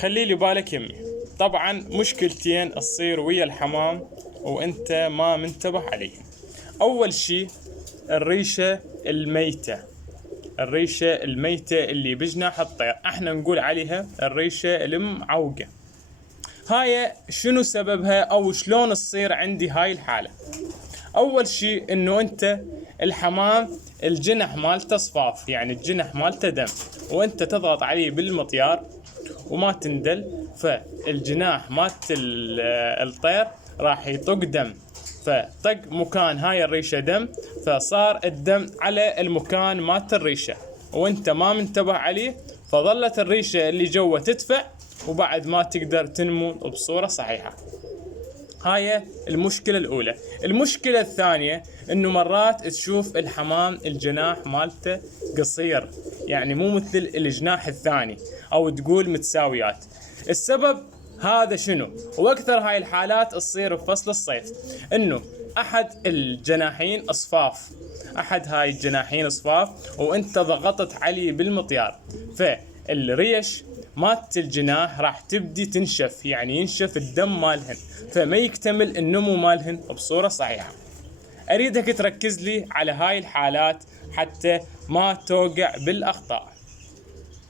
خلي لي بالك يمي. طبعا مشكلتين تصير ويا الحمام وانت ما منتبه عليهم. اول شي الريشة الميتة، الريشة الميتة اللي بجناح الطير احنا نقول عليها الريشة المعوقة. هاي شنو سببها او شلون تصير عندي هاي الحالة؟ اول شي انه انت الحمام الجنح مالته صفاف، يعني الجنح مالته دم، وانت تضغط عليه بالمطيار وما تندل، فالجناح مالت الطير راح يطق دم، فطق مكان هاي الريشة دم، فصار الدم على المكان مالت الريشة وانت ما منتبه عليه، فظلت الريشة اللي جوا تدفع وبعد ما تقدر تنمو بصورة صحيحة. هاي المشكلة الأولى. المشكلة الثانية إنه مرات تشوف الحمام الجناح مالته قصير، يعني مو مثل الجناح الثاني، أو تقول متساويات. السبب هذا شنو؟ وأكثر هاي الحالات تصير بفصل الصيف، إنه أحد الجناحين أصفاف، أحد هاي الجناحين أصفاف وأنت ضغطت عليه بالمطيار، فالريش مالت الجناح راح تبدي تنشف، يعني ينشف الدم مالهن، فما يكتمل النمو مالهن بصورة صحيحة. أريدك تركز لي على هاي الحالات حتى ما توقع بالأخطاء.